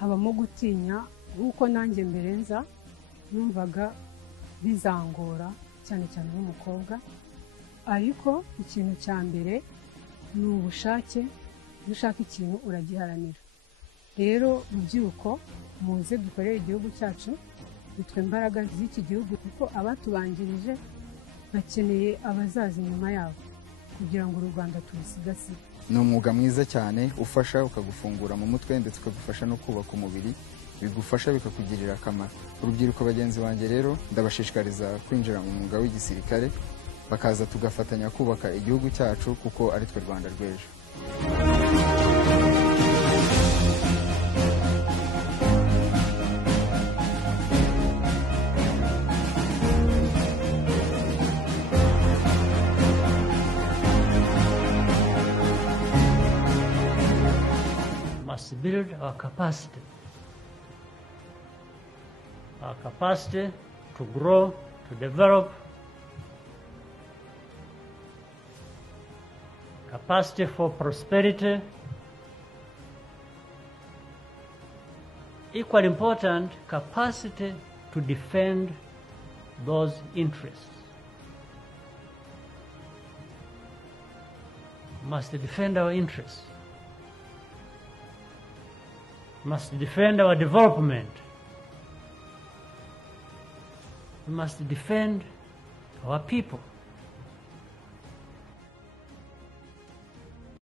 habamo gutinya nk'uko nanjye mbere nza numvaga bizangora cyane cyane n'umukobwa, ariko ikintu cya mbere ni ubushake. Iyo ushaka ikintu uragiharanira. Rero rubyiruko muze dukorere igihugu cyacu, bitwe imbaraga z'iki gihugu, kuko abatubanjirije bakeneye abazaza inyuma yabo kugira ngo u Rwanda turusigasire. Ni umwuga mwiza cyane ufasha ukagufungura mu mutwe ndetse ukagufasha no kubaka umubiri, bigufasha bikakugirira akamaro. Urubyiruko bagenzi banjye rero ndabashishikariza kwinjira mu mwuga w'igisirikare, bakaza tugafatanya kubaka igihugu cyacu kuko ari twe Rwanda rw'ejo. Must build our capacity to grow, to develop, capacity for prosperity. Equally important, capacity to defend those interests. We must defend our interests. We must defend our development. We must defend our people.